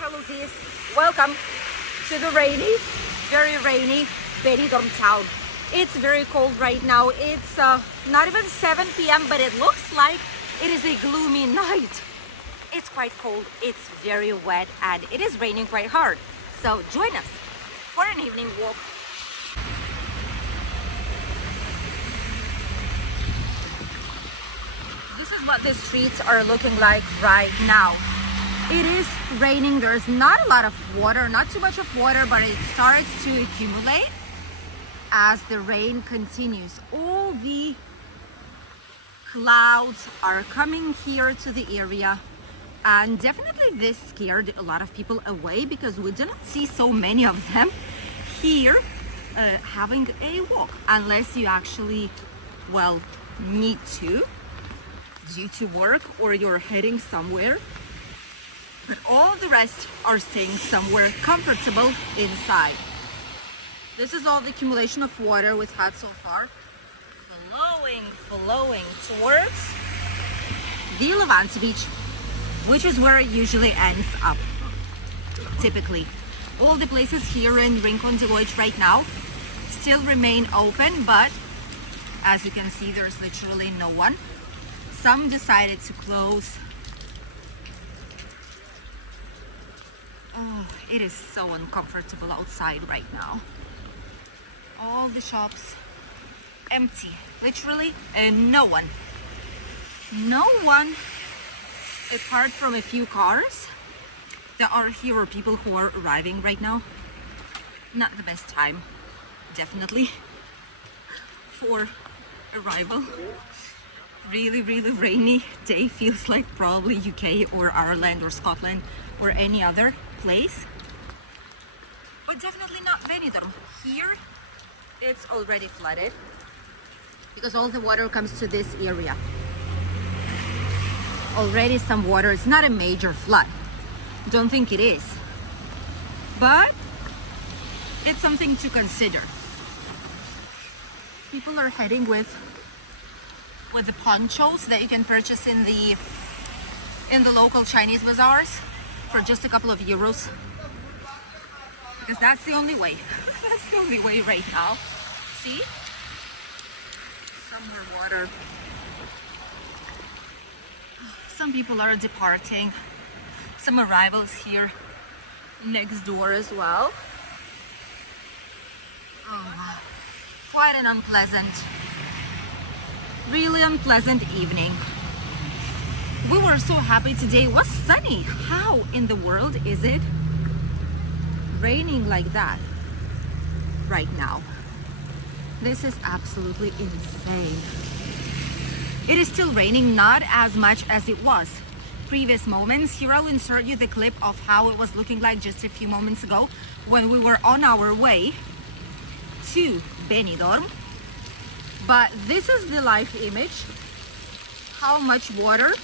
hello dears. Welcome to the very rainy Benidorm town. It's very cold right now. It's not even 7 p.m. but it looks like it is a gloomy night. It's quite cold, it's very wet, and it is raining quite hard. So join us for an evening walk. This is what the streets are looking like right now. It is raining. There's not a lot of water, not too much of water, but it starts to accumulate as the rain continues. All the clouds are coming here to the area, and definitely this scared a lot of people away because we didn't see so many of them here having a walk, unless you actually, well, need to due to work or you're heading somewhere. But all the rest are staying somewhere comfortable inside. This is all the accumulation of water we've had so far, flowing towards the Levante beach, which is where it usually ends up, typically. All the places here in Rincon de Loix right now still remain open, but as you can see, there's literally no one. Some decided to close. Oh, it is so uncomfortable outside right now. All the shops empty, literally, and no one apart from a few cars that are here, or people who are arriving right now. Not the best time, definitely, for arrival. Really rainy day. Feels like probably UK or Ireland or Scotland or any other place, but definitely not Benidorm. Here it's already flooded because all the water comes to this area. Already some water. It's not a major flood, don't think it is, but it's something to consider. People are heading with the ponchos that you can purchase in the local Chinese bazaars for just a couple of euros, because that's the only way. That's the only way right now. See? Some more water. Some people are departing. Some arrivals here next door as well. Oh, quite an really unpleasant evening. We were so happy today. It was sunny. How in the world is it raining like that right now? This is absolutely insane. It is still raining, not as much as it was previous moments. Here I'll insert you the clip of how it was looking like just a few moments ago when we were on our way to Benidorm. But this is the live image, how much water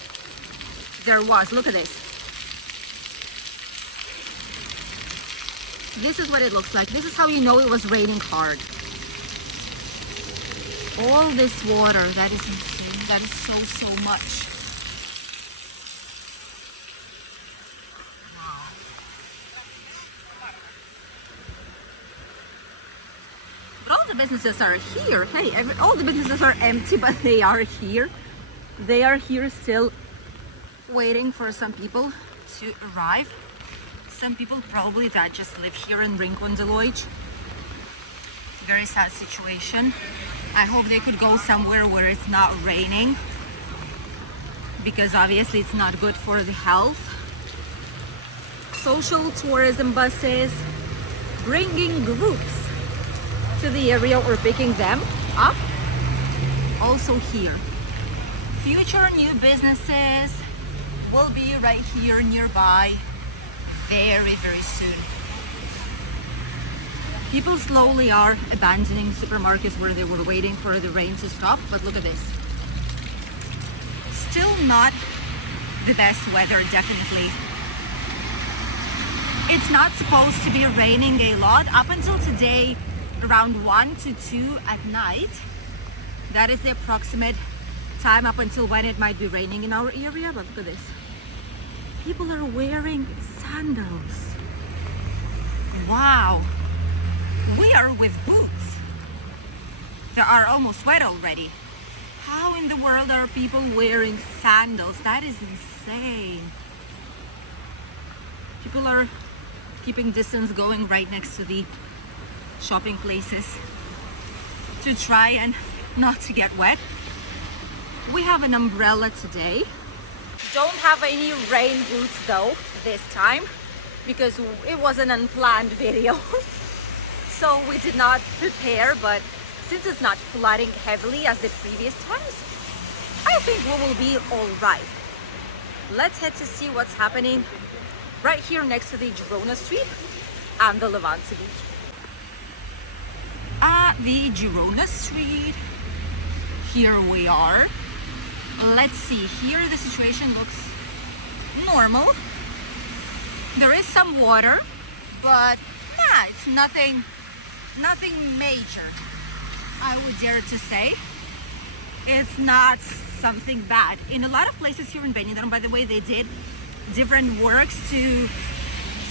there was. Look at this. This is what it looks like. This is how you know it was raining hard. All this water, that is insane. That is so much. Wow. But all the businesses are here. Hey, all the businesses are empty, but they are here. They are here still, waiting for some people to arrive. Some people probably that just live here in Rincon de Loix. Very sad situation. I hope they could go somewhere where it's not raining, because obviously it's not good for the health. Social tourism buses bringing groups to the area or picking them up. Also here, future new businesses will be right here nearby very soon. People slowly are abandoning supermarkets where they were waiting for the rain to stop, but look at this. Still not the best weather, definitely. It's not supposed to be raining a lot up until today, around 1 to 2 at night. That is the approximate time up until when it might be raining in our area. But look at this. People are wearing sandals. Wow. We are with boots. They are almost wet already. How in the world are people wearing sandals? That is insane. People are keeping distance, going right next to the shopping places to try and not to get wet. We have an umbrella today. Don't have any rain boots though this time because it was an unplanned video. So we did not prepare, but since it's not flooding heavily as the previous times, I think we will be all right. Let's head to see what's happening right here next to the Girona Street and the Levante Beach. The Girona Street, here we are. Let's see, here the situation looks normal. There is some water, but it's nothing major, I would dare to say. It's not something bad. In a lot of places here in Benidorm, by the way, they did different works to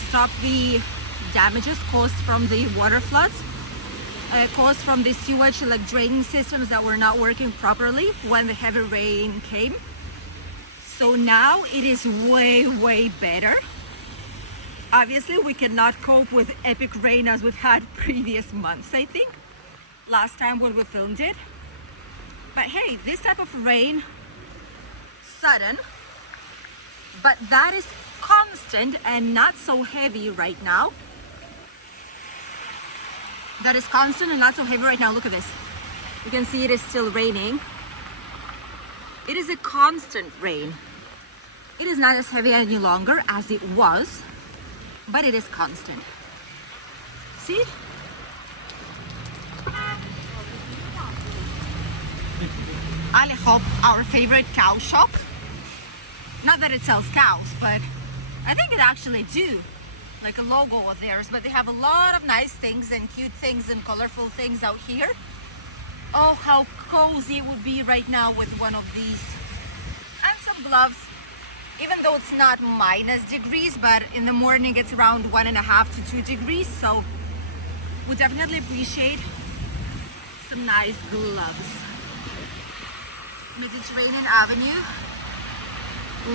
stop the damages caused from the water floods, caused from the sewage draining systems that were not working properly when the heavy rain came. So now it is way better. Obviously we cannot cope with epic rain as we've had previous months, I think, last time when we filmed it. But hey, this type of rain, sudden, but that is constant and not so heavy right now. That is constant and not so heavy right now. Look at this. You can see it is still raining. It is a constant rain. It is not as heavy any longer as it was, but it is constant. See? Alehop, our favorite cow shop. Not that it sells cows, but I think it actually do. Like a logo of theirs, but they have a lot of nice things and cute things and colorful things out here. Oh, how cozy it would be right now with one of these. And some gloves, even though it's not minus degrees, but in the morning it's around 1.5 to 2 degrees. So we definitely appreciate some nice gloves. Mediterranean Avenue,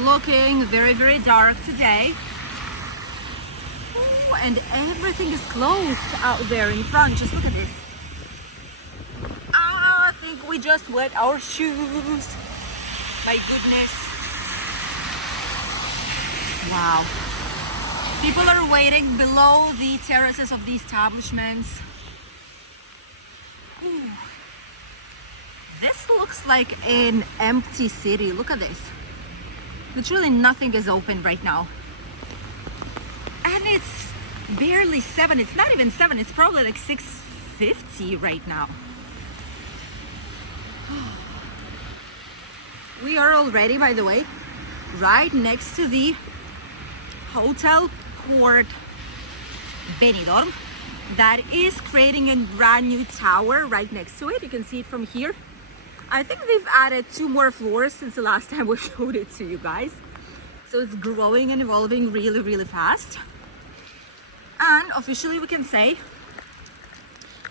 looking very dark today. Ooh, and everything is closed out there in front. Just look at this. I think we just wet our shoes. My goodness. Wow. People are waiting below the terraces of the establishments. Ooh. This looks like an empty city. Look at this. Literally nothing is open right now. And it's barely 7. It's not even 7. It's probably like 6:50 right now. We are already, by the way, right next to the Hotel Port Benidorm that is creating a brand new tower right next to it. You can see it from here. I think they've added 2 more floors since the last time we showed it to you guys. So it's growing and evolving really fast. And officially we can say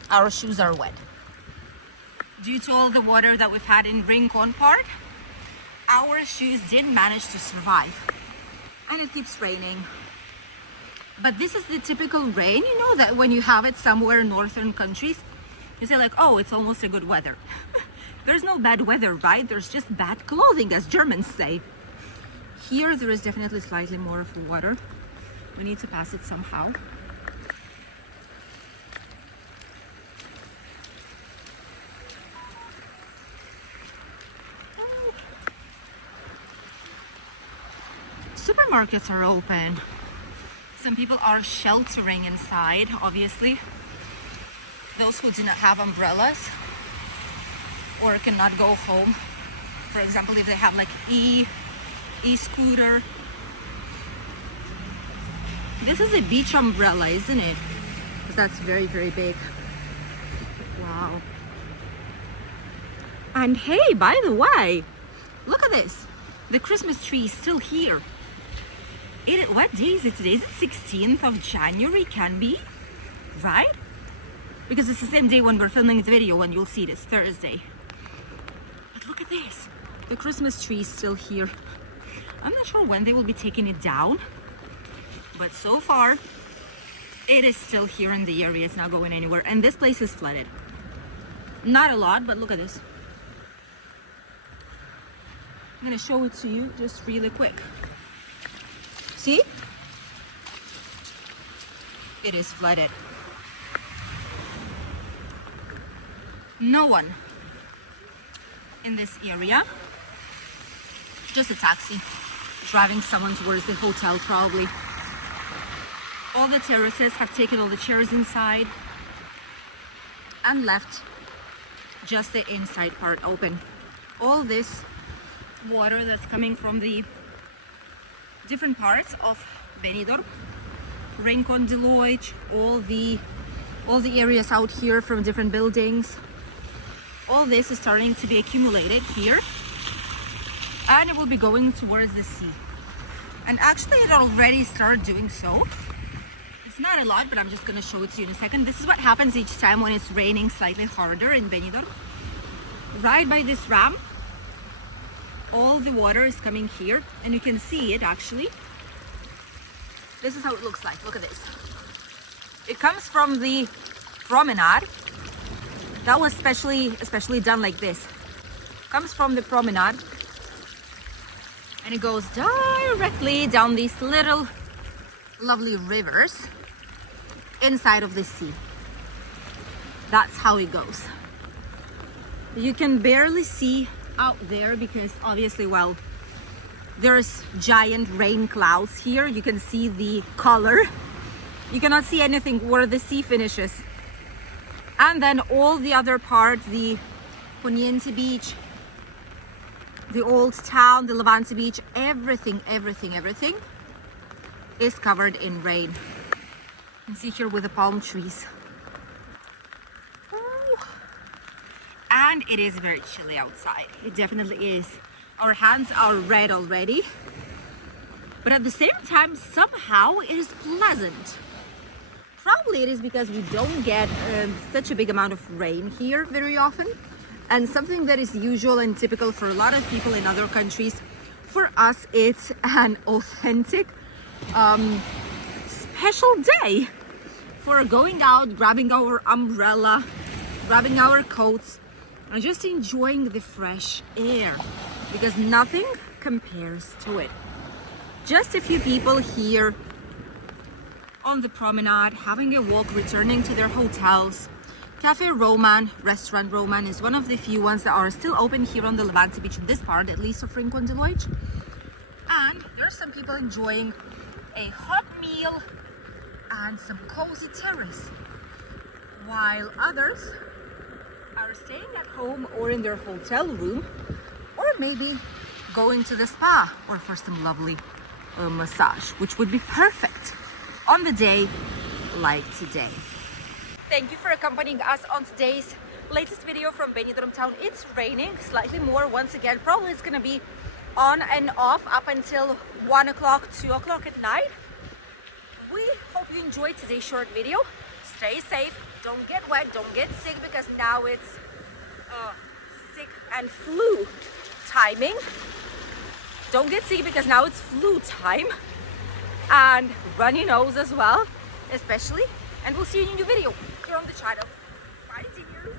our shoes are wet. Due to all the water that we've had in Rincon part, our shoes did manage to survive. And it keeps raining. But this is the typical rain, you know, that when you have it somewhere in northern countries, you say like, oh, it's almost a good weather. There's no bad weather, right? There's just bad clothing, as Germans say. Here, there is definitely slightly more of water. We need to pass it somehow. Supermarkets are open. Some people are sheltering inside, obviously. Those who do not have umbrellas or cannot go home. For example, if they have like e-scooter. This is a beach umbrella, isn't it? Because that's very big. Wow. And hey, by the way, look at this. The Christmas tree is still here. What day is it today? Is it 16th of January? Can be, right? Because it's the same day when we're filming the video, when you'll see it, it's Thursday. But look at this. The Christmas tree is still here. I'm not sure when they will be taking it down, but so far it is still here in the area. It's not going anywhere. And this place is flooded. Not a lot, but look at this. I'm gonna show it to you just really quick. See? It is flooded. No one in this area. Just a taxi driving someone towards the hotel probably. All the terraces have taken all the chairs inside and left just the inside part open. All this water that's coming from the different parts of Benidorm, Rincon de Loix, all the areas out here from different buildings, all this is starting to be accumulated here, and it will be going towards the sea. And actually it already started doing so. It's not a lot, but I'm just going to show it to you in a second. This is what happens each time when it's raining slightly harder in Benidorm. Right by this ramp, all the water is coming here, and you can see it actually. This is how it looks like. Look at this. It comes from the promenade. That was especially done like this. Comes from the promenade, and it goes directly down these little lovely rivers inside of the sea. That's how it goes. You can barely see out there because obviously, well, there's giant rain clouds here. You can see the color. You cannot see anything where the sea finishes. And then all the other part, the Poniente beach, the old town, the Levante beach, everything is covered in rain. You can see here with the palm trees. Ooh. And it is very chilly outside. It definitely is. Our hands are red already, but at the same time, somehow it is pleasant. Probably it is because we don't get such a big amount of rain here very often, and something that is usual and typical for a lot of people in other countries, for us it's an authentic special day for going out, grabbing our umbrella, grabbing our coats, and just enjoying the fresh air, because nothing compares to it. Just a few people here on the promenade, having a walk, returning to their hotels. Cafe Roman, Restaurant Roman is one of the few ones that are still open here on the Levante beach, in this part at least of Rincon de Loix. And there's some people enjoying a hot meal and some cozy terrace, while others are staying at home or in their hotel room, or maybe going to the spa or for some lovely massage, which would be perfect on the day like today. Thank you for accompanying us on today's latest video from Benidorm town. It's raining slightly more once again. Probably it's gonna be on and off up until 1 o'clock, 2 o'clock at night. We hope you enjoyed today's short video. Stay safe, don't get wet, don't get sick, because now it's sick and flu timing. Don't get sick because now it's flu time, and runny nose as well, especially. And we'll see you in a new video here on the channel. Bye, dears.